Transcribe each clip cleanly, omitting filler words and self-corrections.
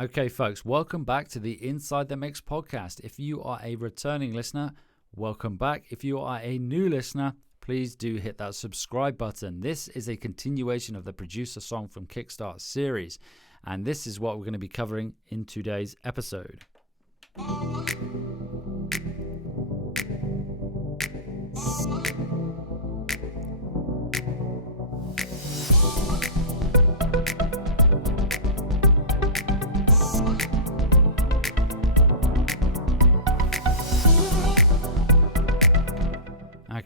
Okay, folks, welcome back to the Inside the Mix podcast. If you are a returning listener, welcome back. If you are a new listener, please do hit that subscribe button. This is a continuation of the Producer Song from Kickstart series, and this is what we're going to be covering in today's episode.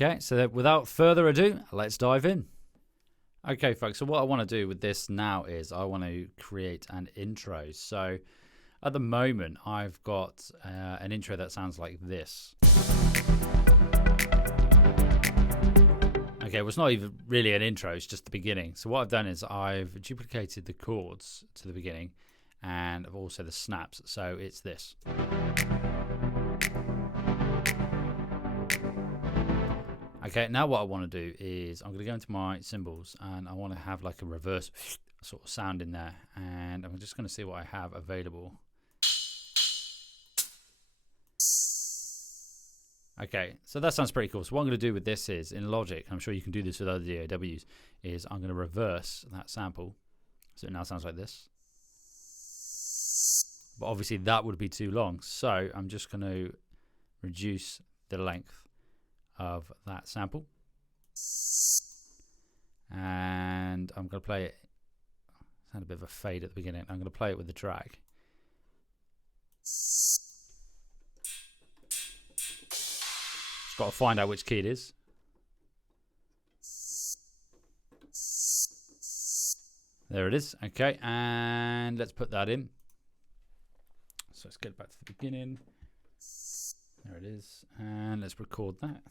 Okay, so without further ado, let's dive in. Okay, folks, so what I want to do with this now is I want to create an intro. So at the moment, I've got an intro that sounds like this. Okay, well, it's not even really an intro, it's just the beginning. So what I've done is I've duplicated the chords to the beginning and also the snaps. So it's this. Okay, now what I want to do is I'm going to go into my cymbals and I want to have like a reverse sort of sound in there, and I'm just going to see what I have available. Okay, so that sounds pretty cool. So what I'm going to do with this is, in Logic, I'm sure you can do this with other DAWs, is I'm going to reverse that sample. So it now sounds like this. But obviously that would be too long. So I'm just going to reduce the length of that sample, and I'm going to play it. Sound a bit of a fade at the beginning. I'm going to play it with the drag. Just got to find out which key it is. There it is. Okay, and let's put that in. So let's get back to the beginning. There it is, and let's record that.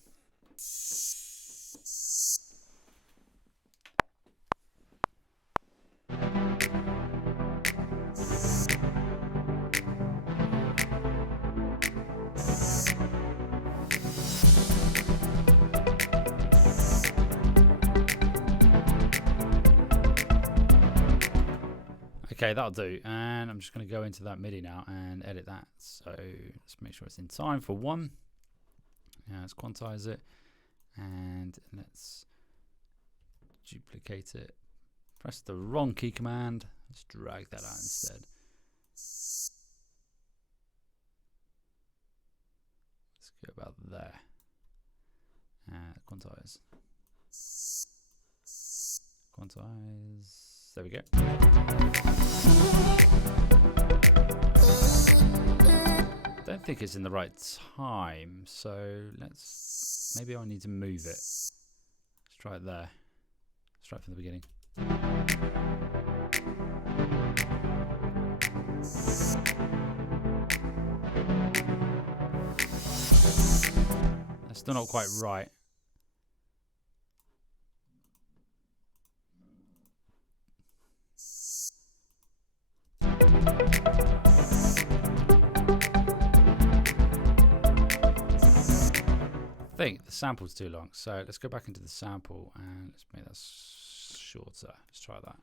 Okay, that'll do, and I'm just going to go into that MIDI now and edit that. So let's make sure it's in time for one. Let's quantize it, and let's duplicate it. Press the wrong key command. Let's drag that out instead. Let's go about there. Quantize. Quantize. There we go. Don't think it's in the right time, so maybe I need to move it. Let's try it there. Let's try it from the beginning. That's still not quite right. I think the sample's too long, so let's go back into the sample and let's make that shorter. Let's try that.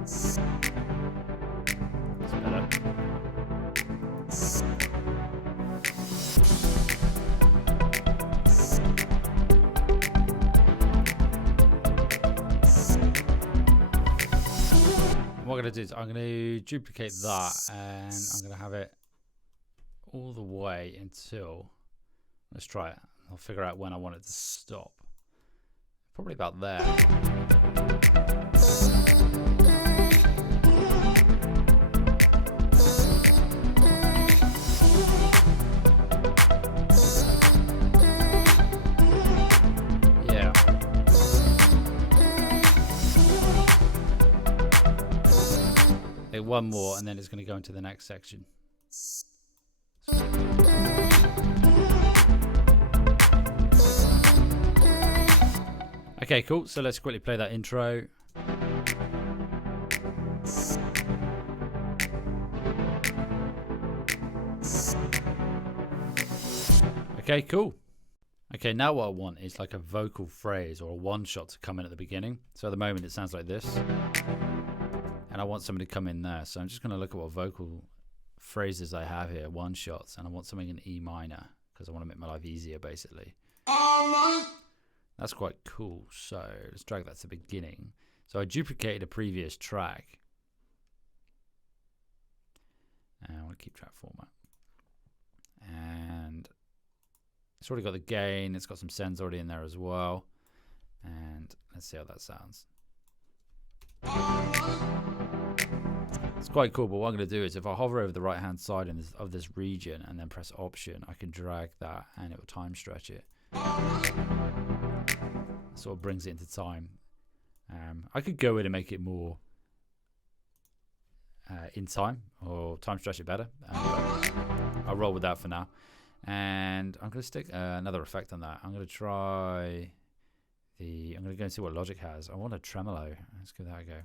That's better. What I'm going to do is I'm going to duplicate that, and I'm going to have it all the way until, let's try it. I'll figure out when I want it to stop. Probably about there. Yeah. One more, and then it's going to go into the next section. Okay, cool. So let's quickly play that intro. Okay, cool. Okay, now what I want is like a vocal phrase or a one shot to come in at the beginning. So at the moment it sounds like this. And I want somebody to come in there. So I'm just going to look at what vocal phrases I have here, one shots. And I want something in E minor because I want to make my life easier, basically. That's quite cool. So let's drag that to the beginning. So I duplicated a previous track. And I want to keep track format. And it's already got the gain. It's got some sends already in there as well. And let's see how that sounds. It's quite cool, but what I'm going to do is if I hover over the right hand side of this region and then press option, I can drag that and it will time stretch it. Sort of brings it into time. I could go in and make it more in time or time stretch it better. I'll roll with that for now. And I'm going to stick another effect on that. I'm going to try I'm going to go and see what Logic has. I want a tremolo. Let's give that a go.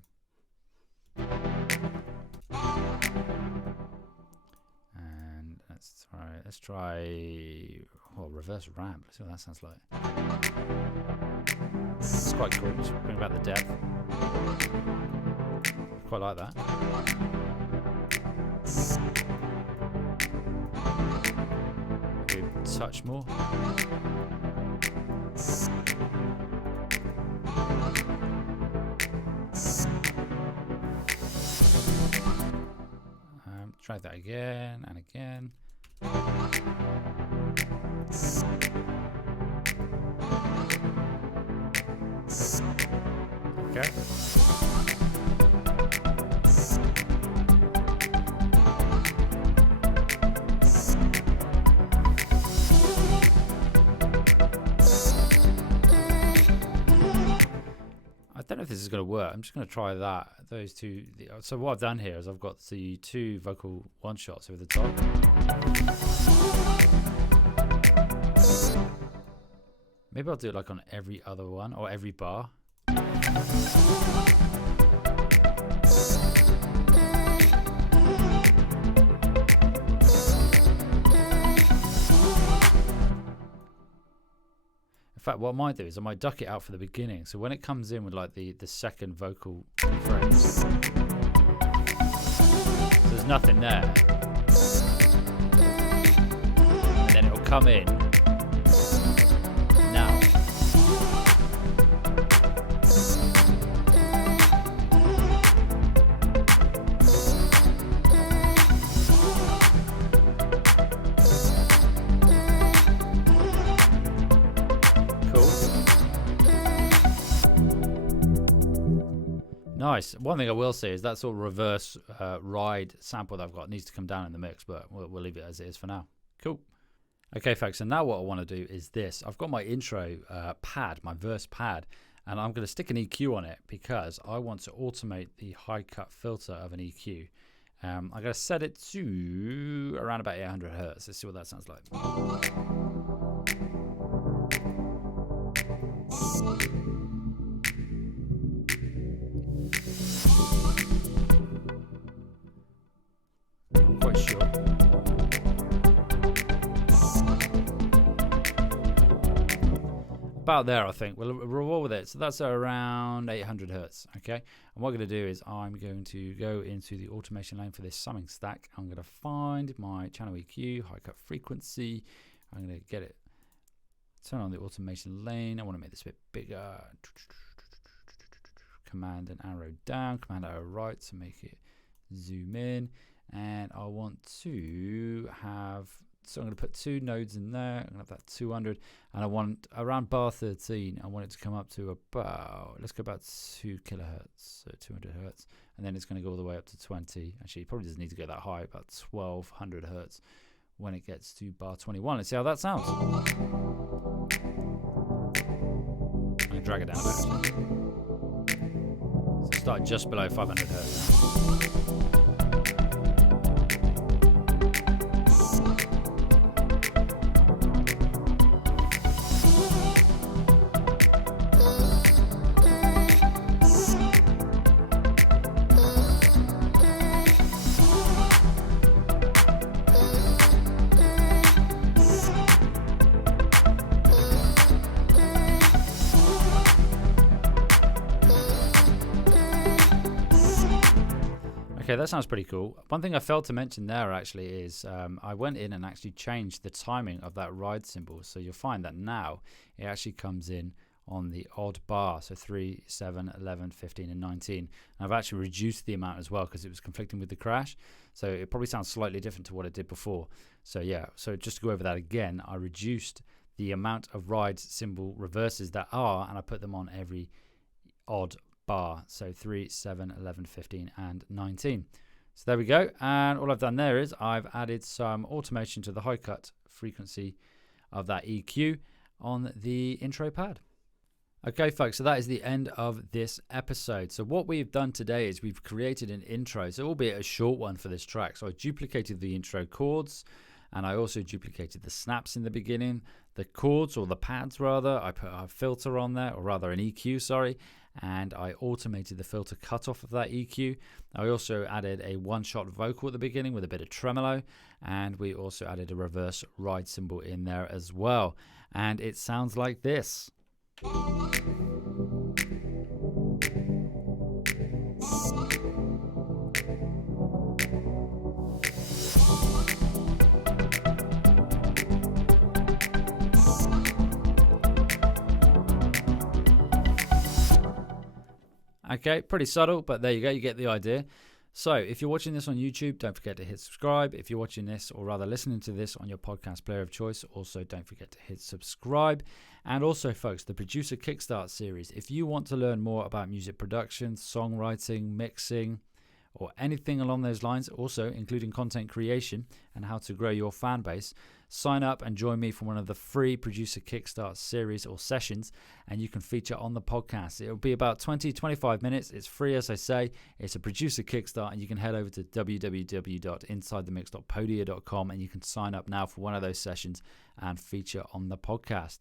And let's try reverse ramp. Let's see what that sounds like. It's quite cool. Just bring back the depth. Quite like that. Maybe a touch more. Try that again and again. Okay. I don't know if this is going to work. I'm just going to try that. Those two. So what I've done here is I've got the two vocal one shots over the top. Maybe I'll do it like on every other one or every bar. In fact, what I might do is I might duck it out for the beginning. So when it comes in with like the second vocal phrase, so there's nothing there. And then it'll come in now. Nice. One thing I will say is that sort of reverse ride sample that I've got needs to come down in the mix, but we'll leave it as it is for now. Cool. Okay, folks, and now what I want to do is this. I've got my intro pad, my verse pad, and I'm going to stick an EQ on it because I want to automate the high cut filter of an EQ. I'm going to set it to around about 800 hertz. Let's see what that sounds like. Not quite sure. About there, I think. We'll roll with it. So that's around 800 hertz. Okay. And what I'm going to do is I'm going to go into the automation lane for this summing stack. I'm going to find my channel EQ, high cut frequency. I'm going to get it. Turn on the automation lane. I want to make this a bit bigger. Command and arrow down, command arrow right to make it zoom in. And I want to have, so I'm going to put two nodes in there. I'm going to have that 200. And I want around bar 13, I want it to come up to about, let's go about 2 kilohertz, so 200 hertz. And then it's going to go all the way up to 20. Actually, it probably doesn't need to go that high, about 1200 hertz when it gets to bar 21. Let's see how that sounds. I'm going to drag it down a bit. So start just below 500 hertz. Okay, that sounds pretty cool. One thing I failed to mention there actually is I went in and actually changed the timing of that ride cymbal. So you'll find that now it actually comes in on the odd bar, so 3, 7, 11, 15 and 19. And I've actually reduced the amount as well because it was conflicting with the crash. So it probably sounds slightly different to what it did before. So yeah, so just to go over that again, I reduced the amount of ride cymbal reverses that are, and I put them on every odd bar, so 3, 7, 11, 15 and 19. So there we go, and all I've done there is I've added some automation to the high cut frequency of that EQ on the intro pad. Okay folks, so that is the end of this episode. So what we've done today is we've created an intro, so albeit a short one for this track. So I duplicated the intro chords, and I also duplicated the snaps in the beginning, the chords, or the pads rather. I put a filter on there, or rather an EQ, sorry, and I automated the filter cutoff of that EQ. I also added a one-shot vocal at the beginning with a bit of tremolo, and we also added a reverse ride cymbal in there as well. And it sounds like this. Okay, pretty subtle, but there you go, you get the idea. So if you're watching this on YouTube, don't forget to hit subscribe. If you're watching this, or rather listening to this on your podcast player of choice, also don't forget to hit subscribe. And also, folks, the Producer Kickstart series. If you want to learn more about music production, songwriting, mixing, or anything along those lines, also including content creation and how to grow your fan base, sign up and join me for one of the free Producer Kickstart series or sessions, and you can feature on the podcast. It'll be about 20-25 minutes. It's free, as I say. It's a Producer Kickstart, and you can head over to www.insidethemix.podia.com and you can sign up now for one of those sessions and feature on the podcast.